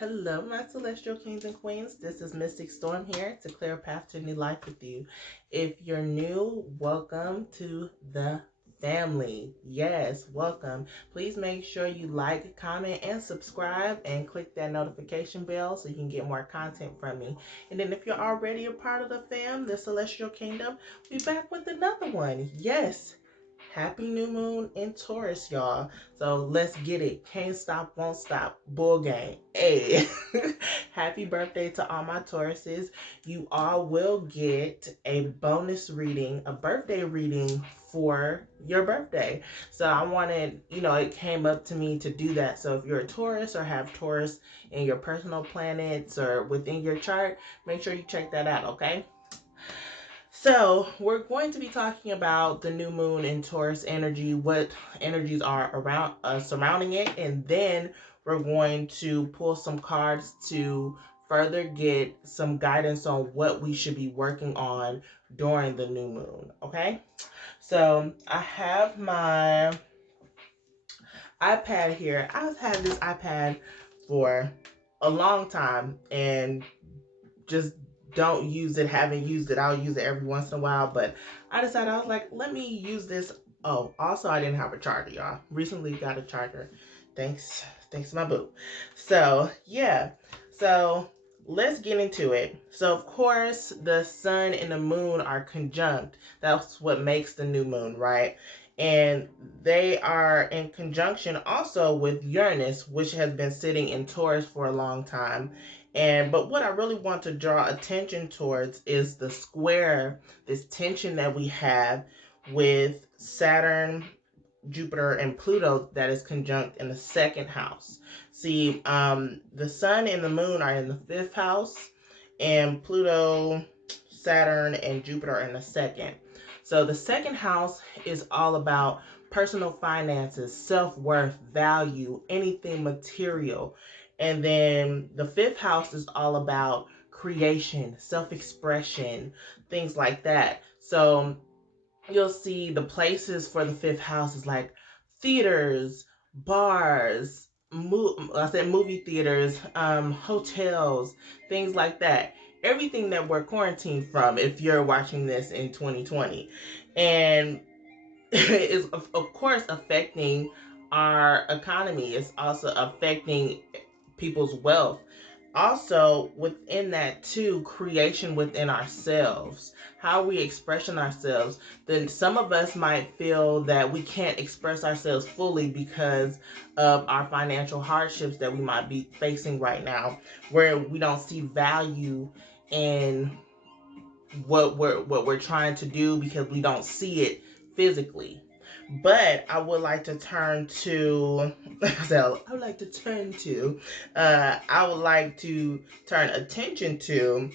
Hello, my Celestial Kings and Queens. This is Mystic Storm here to clear a path to new life with you. If you're new, welcome to the family. Yes, welcome. Please make sure you like, comment, and subscribe and click that notification bell so you can get more content from me. And then if you're already a part of the fam, the Celestial Kingdom, we're back with another one. Yes. Happy new moon in Taurus, y'all. So let's get it. Can't stop, won't stop. Bull gang. Hey. Happy birthday to all my Tauruses. You all will get a bonus reading, a birthday reading for your birthday. So I wanted, it came up to me to do that. So if you're a Taurus or have Taurus in your personal planets or within your chart, make sure you check that out, okay? So we're going to be talking about the new moon in Taurus energy, what energies are around surrounding it, and then we're going to pull some cards to further get some guidance on what we should be working on during the new moon. Okay, so I have my iPad here. I've had this iPad for a long time and just don't use it, haven't used it. I'll use it every once in a while, but I decided, I was like, let me use this. Oh, also I didn't have a charger, y'all. Recently got a charger. Thanks to my boo. So yeah, so let's get into it. So of course the sun and the moon are conjunct. That's what makes the new moon, right? And they are in conjunction also with Uranus, which has been sitting in Taurus for a long time. But what I really want to draw attention towards is the square, this tension that we have with Saturn, Jupiter, and Pluto that is conjunct in the second house. See, the sun and the moon are in the fifth house, and Pluto, Saturn, and Jupiter are in the second. So the second house is all about personal finances, self-worth, value, anything material. And then the fifth house is all about creation, self-expression, things like that. So you'll see the places for the fifth house is like theaters, bars, movie theaters, hotels, things like that. Everything that we're quarantined from if you're watching this in 2020. And is of course affecting our economy. It's also affecting people's wealth. Also within that too, creation within ourselves, how we expression ourselves. Then some of us might feel that we can't express ourselves fully because of our financial hardships that we might be facing right now, where we don't see value in what we're trying to do because we don't see it physically. But I would like to turn to I would like to turn to I would like to turn attention to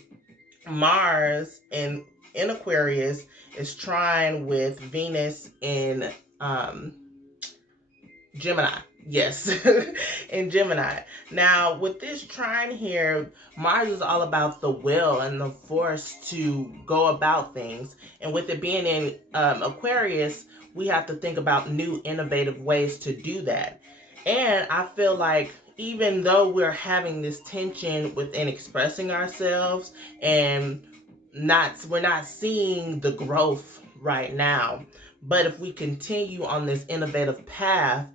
Mars in Aquarius is trine with Venus in Gemini. Yes, in Gemini. Now, with this trine here, Mars is all about the will and the force to go about things. And with it being in Aquarius, we have to think about new, innovative ways to do that. And I feel like even though we're having this tension within expressing ourselves and we're not seeing the growth right now, but if we continue on this innovative path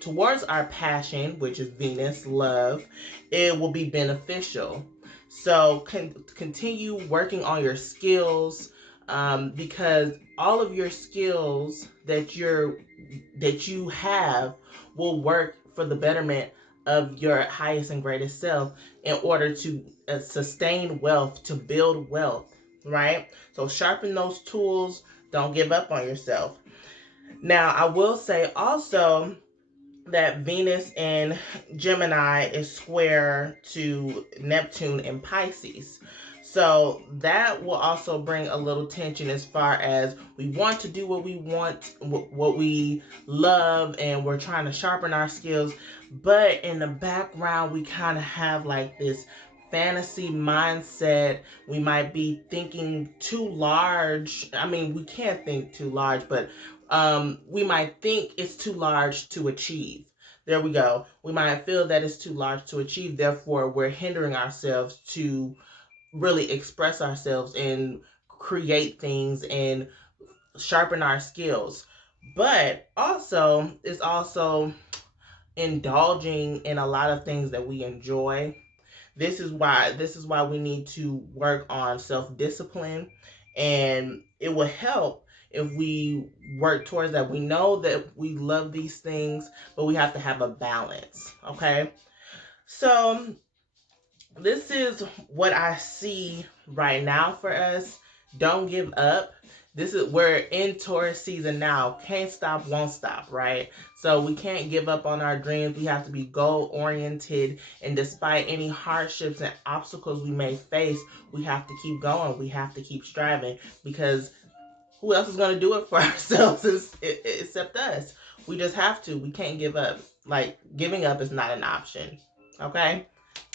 towards our passion, which is Venus, love, it will be beneficial. So continue working on your skills, because all of your skills that you have will work for the betterment of your highest and greatest self in order to sustain wealth, to build wealth, right? So sharpen those tools. Don't give up on yourself. Now, I will say also that Venus in Gemini is square to Neptune in Pisces. So that will also bring a little tension as far as we want to do what we want, what we love, and we're trying to sharpen our skills. But in the background, we kind of have like this fantasy mindset. We might be thinking too large. I mean, we can't think too large, but we might think it's too large to achieve. There we go. We might feel that it's too large to achieve. Therefore, we're hindering ourselves to really express ourselves and create things and sharpen our skills. But also, it's also indulging in a lot of things that we enjoy. This is why we need to work on self-discipline, and it will help if we work towards that. We know that we love these things, but we have to have a balance, okay? So this is what I see right now for us. Don't give up. We're in Taurus season now. Can't stop, won't stop, right? So we can't give up on our dreams. We have to be goal oriented, and despite any hardships and obstacles we may face, we have to keep going. We have to keep striving, because who else is going to do it for ourselves except us? We just have to. We can't give up. Like, giving up is not an option, okay?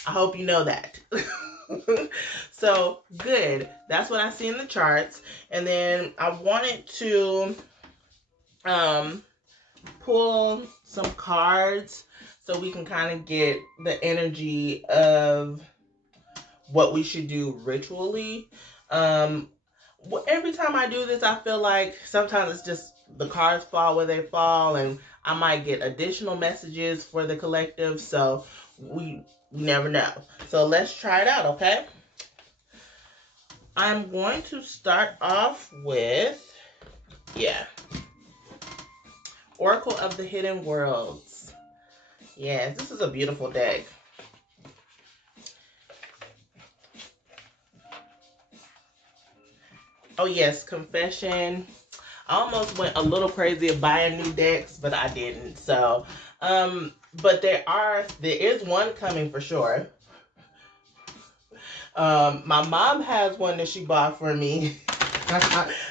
I hope you know that. So, good. That's what I see in the charts. And then I wanted to pull some cards so we can kind of get the energy of what we should do ritually. Every time I do this, I feel like sometimes it's just the cards fall where they fall, and I might get additional messages for the collective. So we never know. So let's try it out, okay? I'm going to start off with, Oracle of the Hidden Worlds. Yes, this is a beautiful deck. Oh yes, confession. I almost went a little crazy of buying new decks, but I didn't. So, but there is one coming for sure. My mom has one that she bought for me.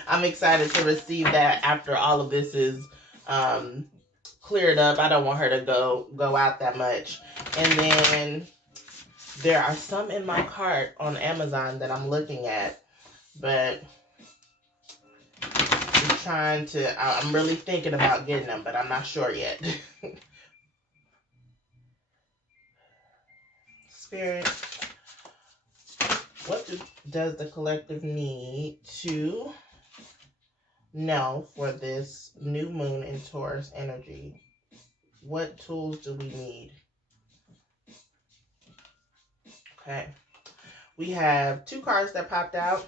I'm excited to receive that after all of this is cleared up. I don't want her to go out that much. And then there are some in my cart on Amazon that I'm looking at, but I'm really thinking about getting them, but I'm not sure yet. Spirit, what does the collective need to know for this new moon in Taurus energy? What tools do we need? Okay. We have two cards that popped out.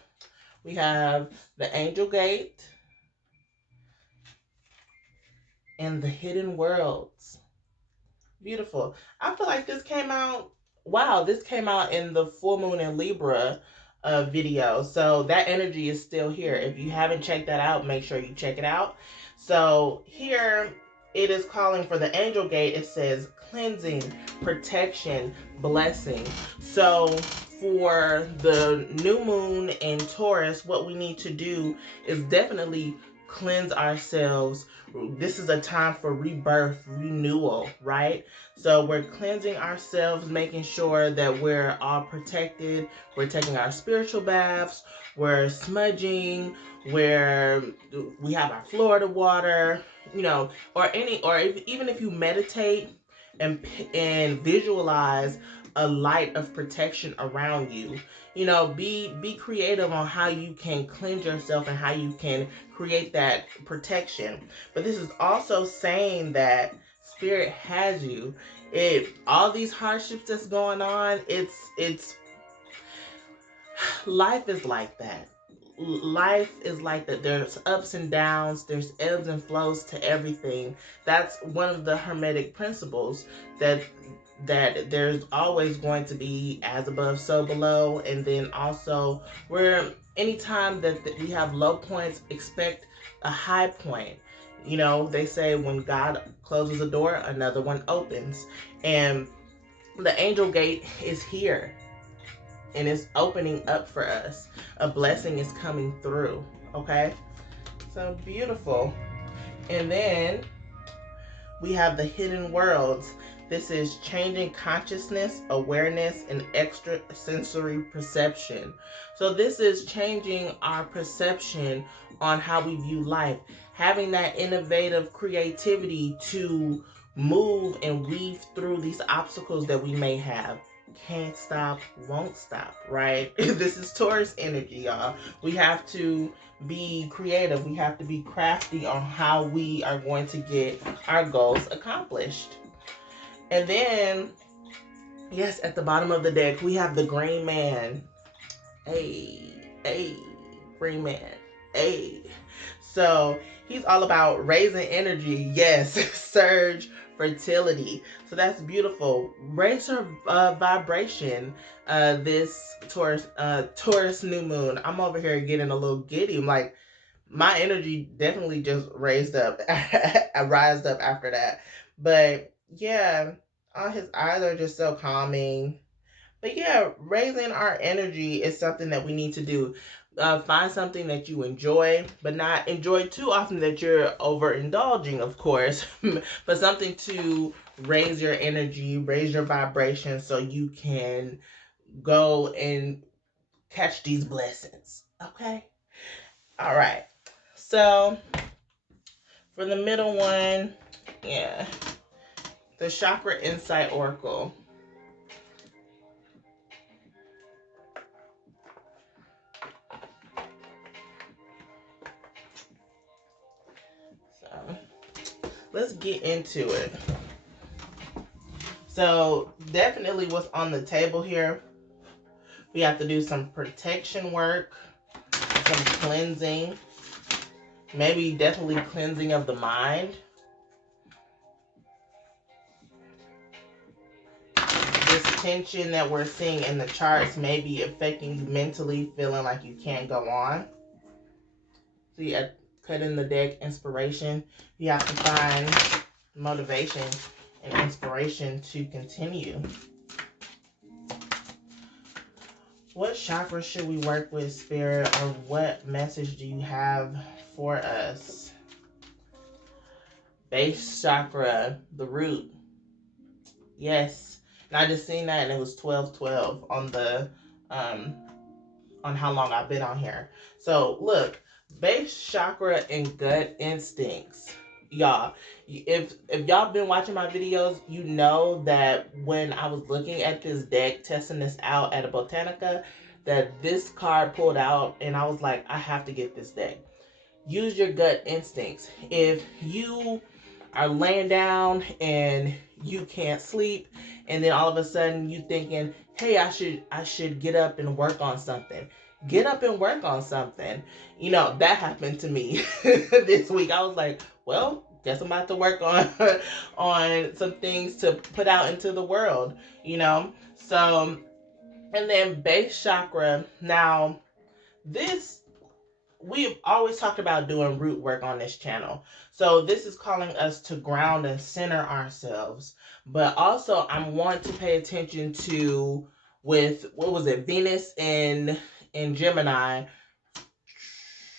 We have the Angel Gate and the Hidden Worlds. Beautiful. I feel like this came out, wow, this came out in the full moon in Libra video. So that energy is still here. If you haven't checked that out, make sure you check it out. So here it is calling for the Angel Gate. It says cleansing, protection, blessing. So for the new moon in Taurus, what we need to do is definitely cleanse ourselves. This is a time for rebirth, renewal, right? So we're cleansing ourselves, making sure that we're all protected. We're taking our spiritual baths. We're smudging. We have our Florida water, even if you meditate and visualize a light of protection around you. Be creative on how you can cleanse yourself and how you can create that protection. But this is also saying that Spirit has you. All these hardships that's going on, it's life is like that. Life is like that. There's ups and downs, there's ebbs and flows to everything. That's one of the Hermetic principles, that there's always going to be as above, so below. And then also, anytime that we have low points, expect a high point. They say when God closes a door, another one opens. And the Angel Gate is here, and it's opening up for us. A blessing is coming through, okay? So beautiful. And then we have the Hidden Worlds. This is changing consciousness, awareness, and extrasensory perception. So this is changing our perception on how we view life. Having that innovative creativity to move and weave through these obstacles that we may have. Can't stop, won't stop, right? This is Taurus energy, y'all. We have to be creative. We have to be crafty on how we are going to get our goals accomplished. And then, yes, at the bottom of the deck, we have the Green Man. Hey, Green Man. Hey. So he's all about raising energy. Yes, surge fertility. So that's beautiful. Raise her vibration. This Taurus New Moon. I'm over here getting a little giddy. I'm like, my energy definitely just raised up. I rised up after that. But yeah, his eyes are just so calming. But yeah, raising our energy is something that we need to do. Find something that you enjoy, but not enjoy too often that you're overindulging, of course, but something to raise your energy, raise your vibration so you can go and catch these blessings. Okay? All right. So for the middle one, yeah, the Chakra Insight Oracle. So let's get into it. So definitely what's on the table here, we have to do some protection work, some cleansing, maybe definitely cleansing of the mind. This tension that we're seeing in the charts may be affecting you mentally, feeling like you can't go on. So you cut in the deck, inspiration. You have to find motivation and inspiration to continue. What chakra should we work with, Spirit, or what message do you have for us? Base chakra, the root. Yes. And I just seen that and it was 12/12 on the on how long I've been on here. So look, base chakra and gut instincts. Y'all, if y'all been watching my videos, you know that when I was looking at this deck, testing this out at a Botanica, that this card pulled out and I was like, I have to get this deck. Use your gut instincts. If you are laying down and you can't sleep, and then all of a sudden you thinking, hey, I should get up and work on something. Get up and work on something. You know, that happened to me this week. I was like, well, guess I'm about to work on on some things to put out into the world, you know. So, and then base chakra. Now, this, we've always talked about doing root work on this channel. So this is calling us to ground and center ourselves. But also I want to pay attention to, with, what was it, Venus in Gemini.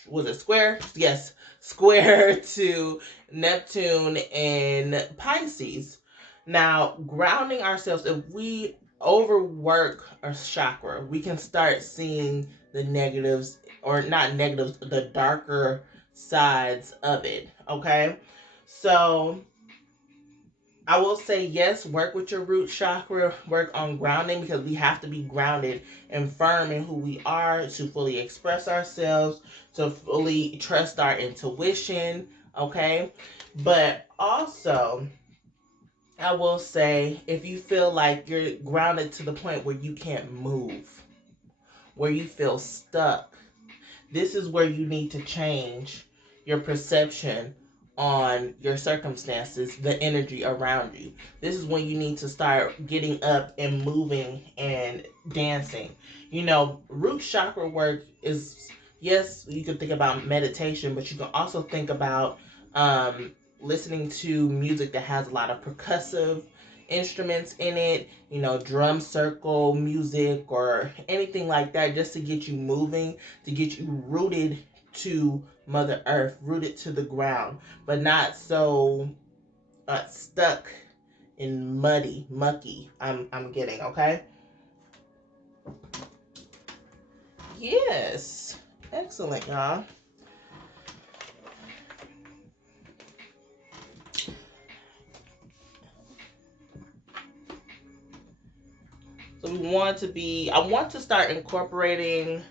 Was it square? Yes, square to Neptune in Pisces. Now, grounding ourselves, if we overwork our chakra, we can start seeing the negatives, or not negatives, the darker sides of it. Okay, so I will say, yes, work with your root chakra, work on grounding, because we have to be grounded and firm in who we are to fully express ourselves, to fully trust our intuition, okay? But also, I will say, if you feel like you're grounded to the point where you can't move, where you feel stuck, this is where you need to change your perception on your circumstances, the energy around you. This is when you need to start getting up and moving and dancing. You know, root chakra work is, yes, you can think about meditation, but you can also think about listening to music that has a lot of percussive instruments in it, you know, drum circle music or anything like that, just to get you moving, to get you rooted to Mother Earth, rooted to the ground, but not so stuck in mucky. I'm getting, okay? Yes. Excellent, y'all. So we want to be, I want to start incorporating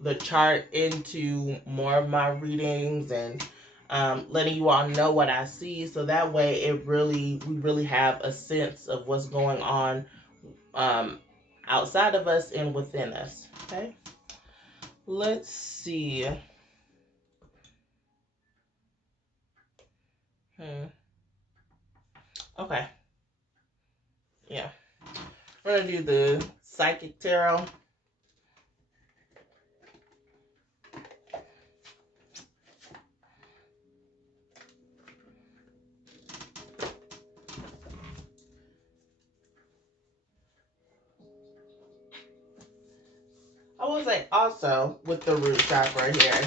the chart into more of my readings and letting you all know what I see. So that way we really have a sense of what's going on outside of us and within us. Okay. Let's see. Okay. Yeah. We're going to do the Psychic Tarot. I will say also with the root chakra here,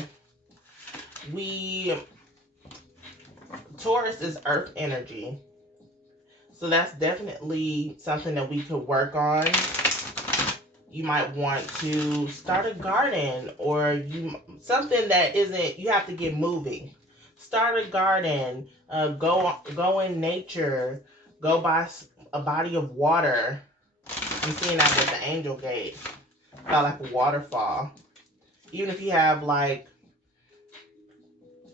Taurus is earth energy. So that's definitely something that we could work on. You might want to start a garden, or something that isn't, you have to get moving. Start a garden, go in nature, go by a body of water. I'm seeing that with the angel gate, about like a waterfall. Even if you have like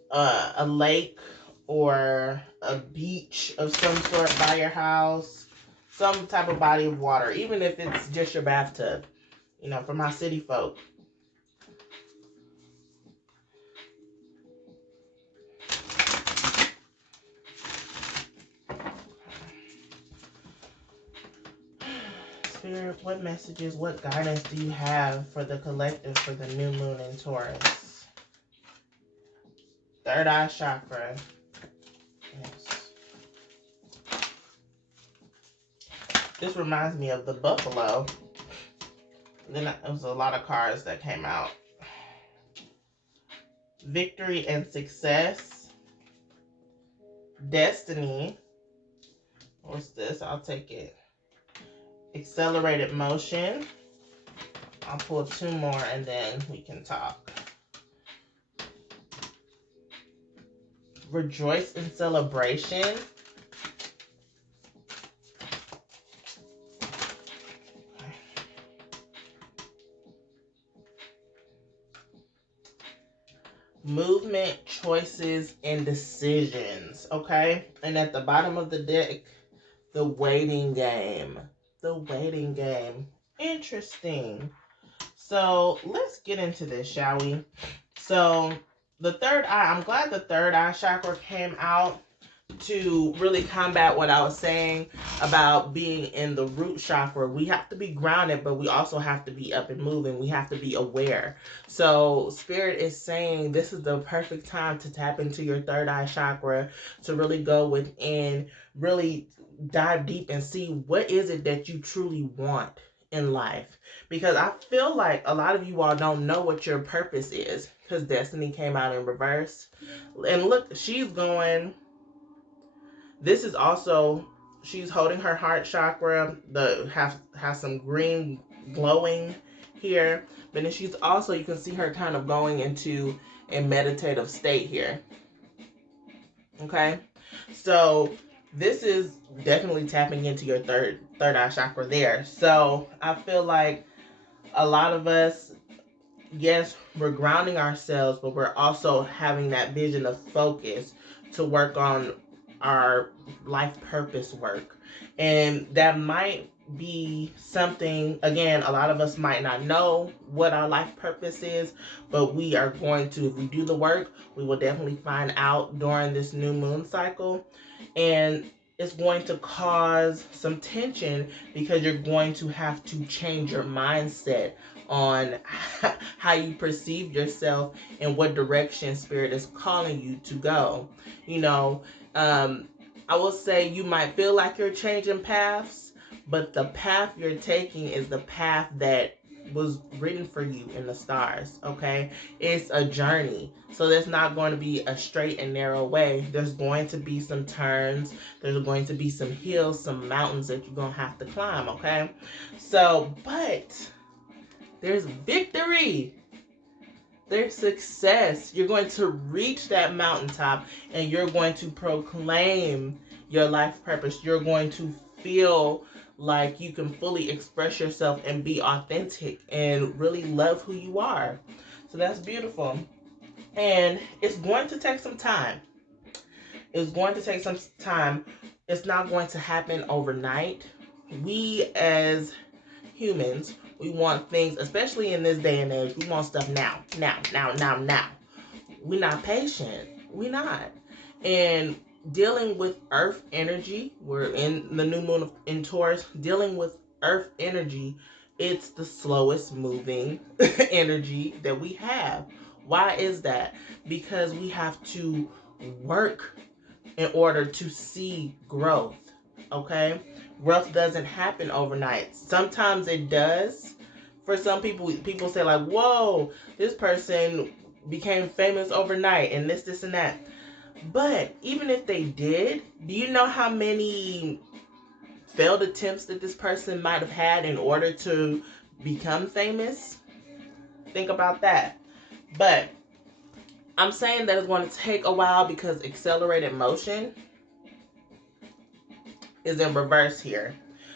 a lake or a beach of some sort by your house, some type of body of water, even if it's just your bathtub, you know, for my city folk. Spirit, what messages, what guidance do you have for the collective for the new moon in Taurus? Third eye chakra. Yes. This reminds me of the buffalo. Then there was a lot of cards that came out. Victory and success. Destiny. What's this? I'll take it. Accelerated motion. I'll pull 2 more and then we can talk. Rejoice in celebration. Movement, choices, and decisions. Okay? And at the bottom of the deck, the waiting game. The waiting game. Interesting. So let's get into this, shall we? So the third eye, I'm glad the third eye chakra came out to really combat what I was saying about being in the root chakra. We have to be grounded, but we also have to be up and moving. We have to be aware. So Spirit is saying this is the perfect time to tap into your third eye chakra, to really go within, really dive deep and see what is it that you truly want in life. Because I feel like a lot of you all don't know what your purpose is, because Destiny came out in reverse. And look, she's going... This is also, she's holding her heart chakra, has some green glowing here. But then she's also, you can see her kind of going into a meditative state here. Okay? So this is definitely tapping into your third eye chakra there. So I feel like a lot of us, yes, we're grounding ourselves, but we're also having that vision of focus to work on our life purpose work. And that might be something, again, a lot of us might not know what our life purpose is, but we are going to, if we do the work, we will definitely find out during this new moon cycle. And it's going to cause some tension, because you're going to have to change your mindset on how you perceive yourself and what direction Spirit is calling you to go. You know, I will say you might feel like you're changing paths, but the path you're taking is the path that was written for you in the stars. Okay, it's a journey, so there's not going to be a straight and narrow way. There's going to be some turns, there's going to be some hills, some mountains that you're gonna have to climb. Okay, so but there's victory, there's success. You're going to reach that mountaintop and you're going to proclaim your life purpose. You're going to feel like you can fully express yourself and be authentic and really love who you are. So that's beautiful. And it's going to take some time. It's going to take some time. It's not going to happen overnight. We as humans, we want things, especially in this day and age, we want stuff now, now, now, now, now. We're not patient. We're not. And dealing with earth energy, we're in the new moon in Taurus, dealing with earth energy, it's the slowest moving energy that we have. Why is that? Because we have to work in order to see growth. Okay? Growth doesn't happen overnight. Sometimes it does. For some people, people say like, whoa, this person became famous overnight and this and that. But even if they did, do you know how many failed attempts that this person might have had in order to become famous? Think about that. But I'm saying that it's going to take a while because accelerated motion is in reverse here.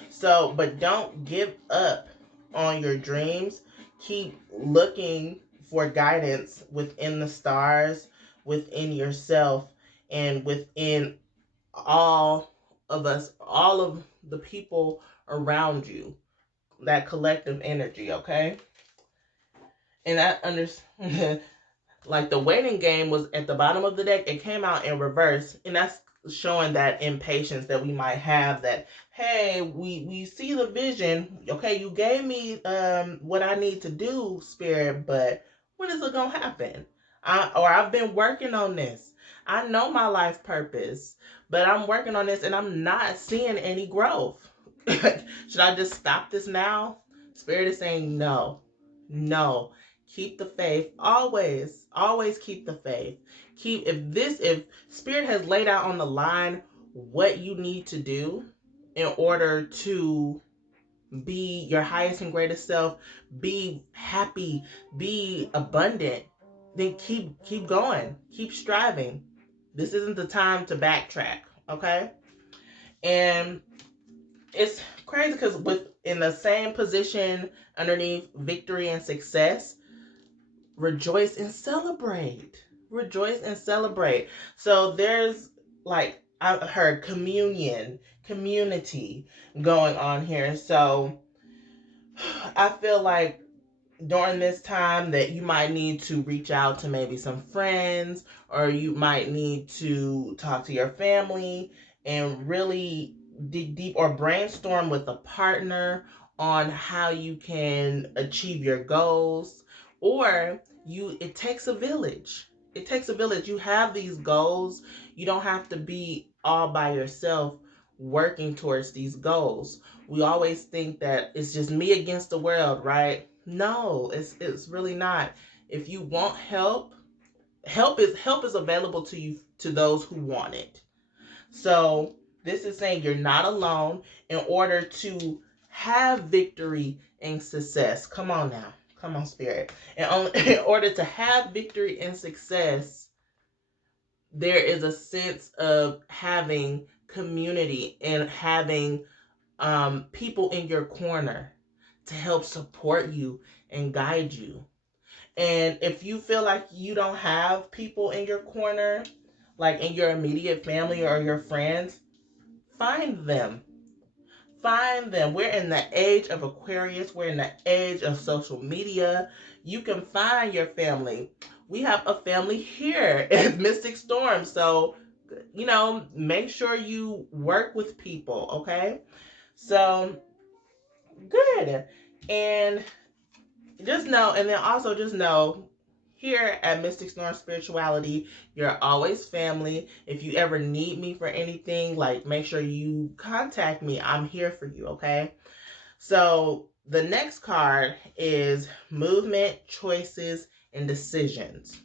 So, but don't give up on your dreams. Keep looking for guidance within the stars, within yourself, and within all of us, all of the people around you. That collective energy, okay? And I understand. Like the waiting game was at the bottom of the deck, it came out in reverse, and that's showing that impatience that we might have, that hey, we see the vision, okay, you gave me what I need to do, spirit, but when is it gonna happen? I've been working on this, I know my life purpose, but I'm working on this and I'm not seeing any growth. Should I just stop this now? Spirit is saying no, no. Keep the faith. Always, always keep the faith. If Spirit has laid out on the line what you need to do in order to be your highest and greatest self, be happy, be abundant, then keep going. Keep striving. This isn't the time to backtrack, okay? And it's crazy because with in the same position underneath victory and success, rejoice and celebrate. Rejoice and celebrate. So there's like I heard communion, community going on here. So I feel like during this time that you might need to reach out to maybe some friends, or you might need to talk to your family and really dig deep, or brainstorm with a partner on how you can achieve your goals. Or it takes a village. It takes a village. You have these goals. You don't have to be all by yourself working towards these goals. We always think that it's just me against the world, right? No, it's really not. If you want help, help is available to you, to those who want it. So this is saying you're not alone in order to have victory and success. Come on now. Come on, spirit. And in order to have victory and success, there is a sense of having community and having people in your corner to help support you and guide you. And if you feel like you don't have people in your corner, like in your immediate family or your friends, find them. Find them. We're in the age of Aquarius. We're in the age of social media. You can find your family. We have a family here at Mystic Storm. So, make sure you work with people, okay? So, good. And just know, and then also just know, here at Mystic Storm Spirituality, you're always family. If you ever need me for anything, like, make sure you contact me. I'm here for you, okay? So the next card is movement, choices, and decisions.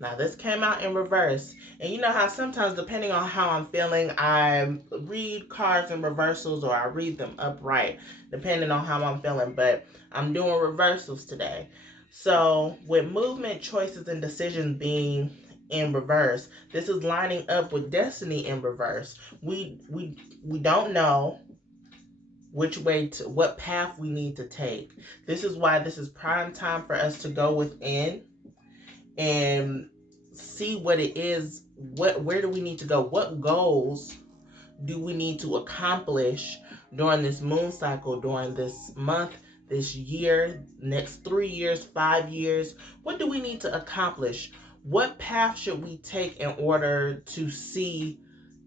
Now this came out in reverse. And you know how sometimes, depending on how I'm feeling, I read cards in reversals, or I read them upright, depending on how I'm feeling. But I'm doing reversals today. So with movement, choices, and decisions being in reverse, this is lining up with destiny in reverse. We don't know what path we need to take. This is why this is prime time for us to go within and see what it is, where do we need to go, what goals do we need to accomplish during this moon cycle, during this month, this year, next 3 years, 5 years. What do we need to accomplish? What path should we take in order to see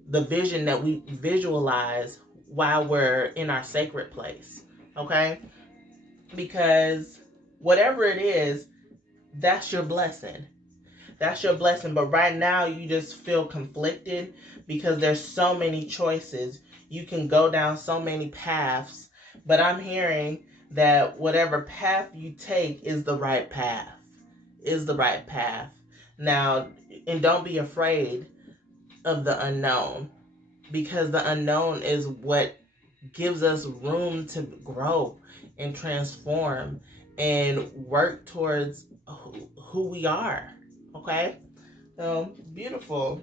the vision that we visualize while we're in our sacred place? Okay? Because whatever it is, that's your blessing. That's your blessing. But right now you just feel conflicted because there's so many choices. You can go down so many paths. But I'm hearing that whatever path you take is the right path. Is the right path. Now, and don't be afraid of the unknown, because the unknown is what gives us room to grow and transform and work towards who we are. Okay? Beautiful.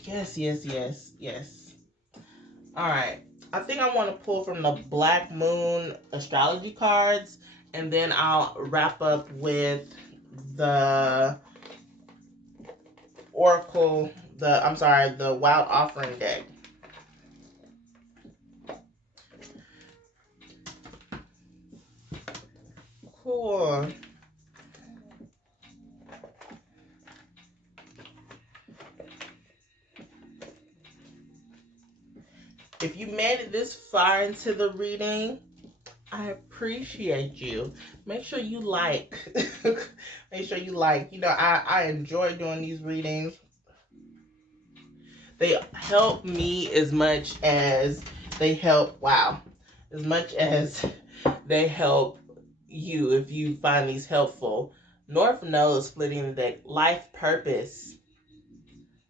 Yes, yes, yes, yes. All right. I think I want to pull from the Black Moon astrology cards, and then I'll wrap up with the Oracle, the Wild Offering deck. Cool. If you made it this far into the reading, I appreciate you. Make sure you like. Make sure you like. You know, I enjoy doing these readings. They help me as much as they help, as much as they help you if you find these helpful. North Node splitting the deck. Life purpose.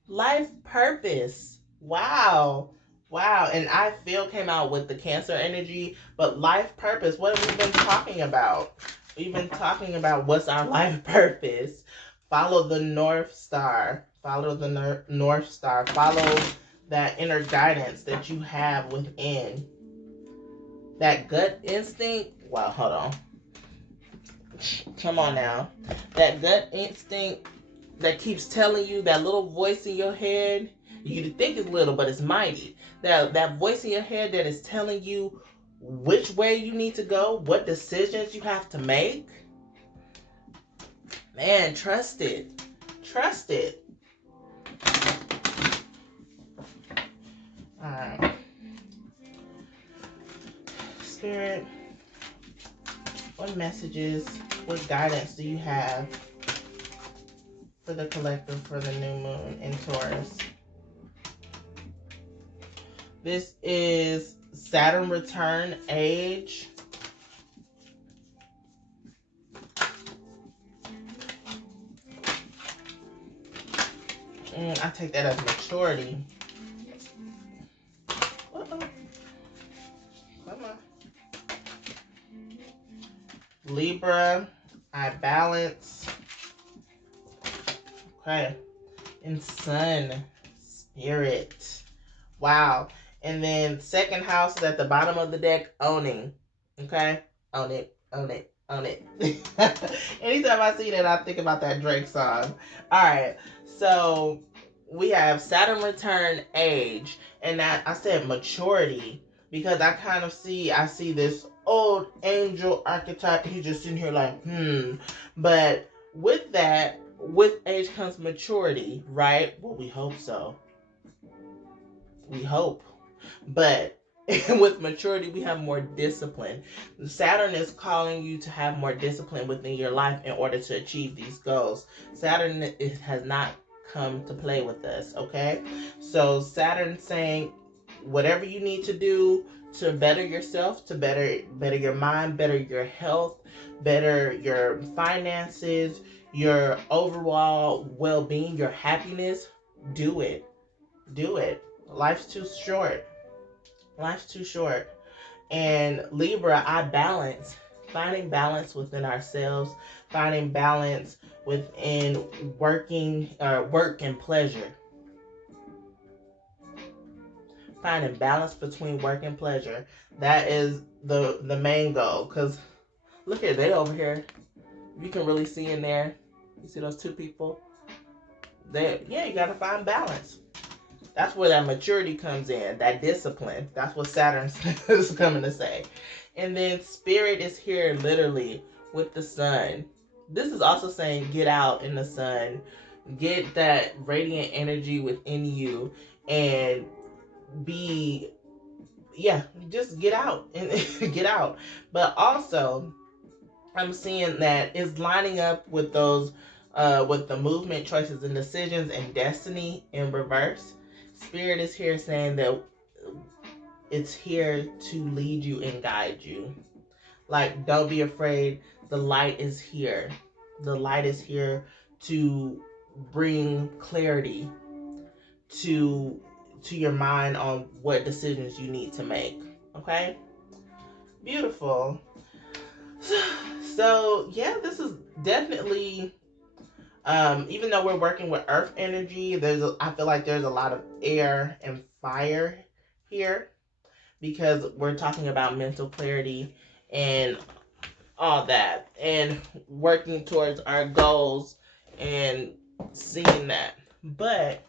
Life purpose. Wow. Wow. And I feel came out with the Cancer energy, but life purpose. What have we been talking about? We've been talking about what's our life purpose. Follow the North Star. Follow the North Star. Follow that inner guidance that you have within. That gut instinct. Wow, hold on. Come on now. That gut instinct that keeps telling you, that little voice in your head, you think it's little, but it's mighty. That voice in your head that is telling you which way you need to go, what decisions you have to make. Man, trust it. Trust it. Alright. Spirit, what messages, what guidance do you have for the collective for the new moon in Taurus? This is Saturn return age. I take that as maturity. Uh-oh. Come on. Libra, I balance. Okay. And Sun, Spirit. Wow. And then second house is at the bottom of the deck, owning. Okay? Own it, own it, own it. Anytime I see that, I think about that Drake song. Alright. So we have Saturn return age. And that I said maturity, because I see this old angel archetype. He's just sitting here like, But with that, with age comes maturity, right? Well, we hope so. We hope. But with maturity, we have more discipline. Saturn is calling you to have more discipline within your life in order to achieve these goals. Saturn has not come to play with us, okay? So Saturn saying whatever you need to do to better yourself, to better your mind, better your health, better your finances, your overall well-being, your happiness, do it. Do it. Life's too short. Life's too short. And Libra, I balance. Finding balance within ourselves, finding balance within work and pleasure. finding balance between work and pleasure. That is the main goal. Because look at they over here. You can really see in there. You see those two people? Yeah, you got to find balance. That's where that maturity comes in, that discipline. That's what Saturn is coming to say. And then spirit is here literally with the sun. This is also saying get out in the sun, get that radiant energy within you, and be, yeah, just get out and get out. But also, I'm seeing that it's lining up with those, with the movement, choices, and decisions, and destiny in reverse. Spirit is here saying that it's here to lead you and guide you. Like, don't be afraid. The light is here. The light is here to bring clarity to your mind on what decisions you need to make. Okay? Beautiful. So yeah, this is definitely, even though we're working with earth energy, I feel like there's a lot of air and fire here, because we're talking about mental clarity and all that, and working towards our goals and seeing that. But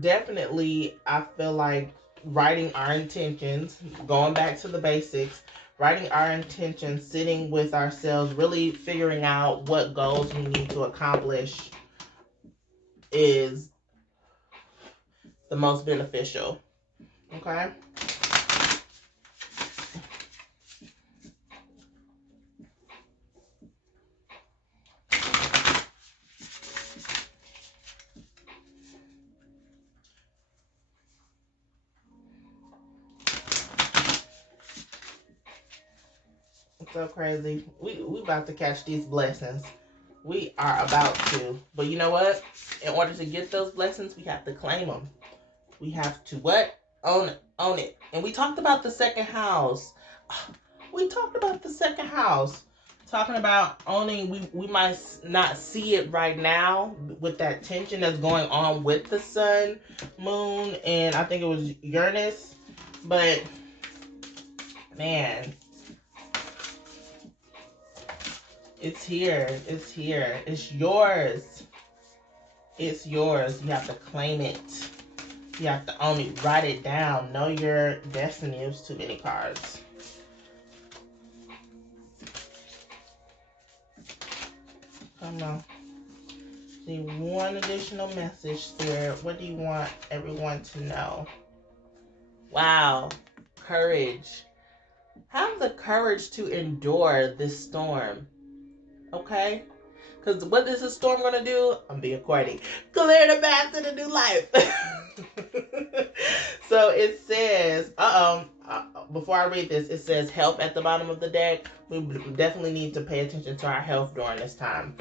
definitely, I feel like writing our intentions, going back to the basics, writing our intentions, sitting with ourselves, really figuring out what goals we need to accomplish is the most beneficial. Okay? It's so crazy. We about to catch these blessings. We are about to. But you know what? In order to get those blessings, we have to claim them. We have to what? Own it. Own it. And we talked about the second house. We talked about the second house. Talking about owning, we might not see it right now with that tension that's going on with the sun, moon, and I think it was Uranus. But man, it's here. It's here. It's yours. It's yours. You have to claim it. You have to own it. Write it down. Know your destiny. There's too many cards. Come on. See, one additional message, Spirit. What do you want everyone to know? Wow. Courage. Have the courage to endure this storm. Okay? Because what is this storm going to do? I'm being corny. Clear the path to the new life. So it says, before I read this, it says help at the bottom of the deck. We definitely need to pay attention to our health during this time.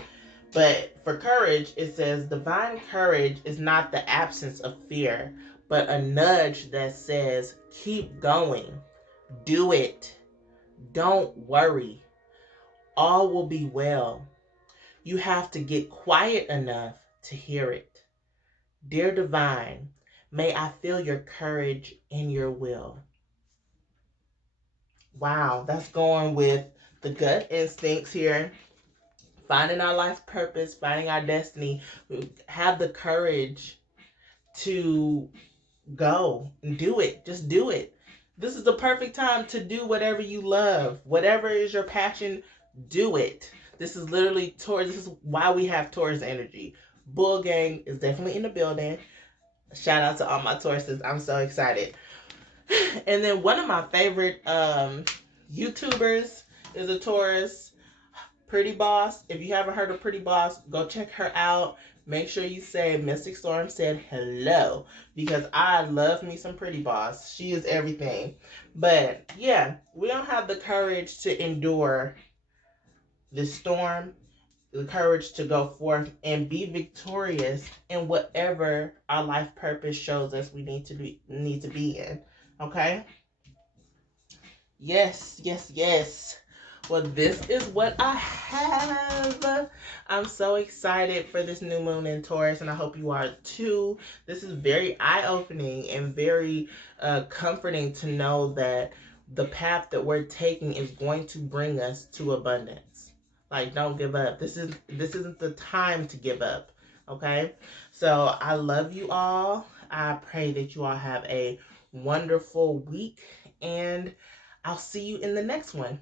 But for courage, it says divine courage is not the absence of fear, but a nudge that says keep going. Do it. Don't worry. All will be well. You have to get quiet enough to hear it. Dear Divine, may I feel your courage and your will. Wow, that's going with the gut instincts here. Finding our life's purpose, finding our destiny. Have the courage to go and do it. Just do it. This is the perfect time to do whatever you love. Whatever is your passion, do it. This is literally Taurus. This is why we have Taurus energy. Bull Gang is definitely in the building. Shout out to all my Tauruses. I'm so excited. And then one of my favorite YouTubers is a Taurus, Pretty Boss. If you haven't heard of Pretty Boss, go check her out. Make sure you say Mystic Storm said hello, because I love me some Pretty Boss. She is everything. But yeah, we don't have the courage to endure this storm, the courage to go forth and be victorious in whatever our life purpose shows us we need to be in. Okay? Yes, yes, yes. Well, this is what I have. I'm so excited for this new moon in Taurus, and I hope you are too. This is very eye-opening and very comforting to know that the path that we're taking is going to bring us to abundance. Like, don't give up. This isn't the time to give up. Okay? So I love you all. I pray that you all have a wonderful week, and I'll see you in the next one.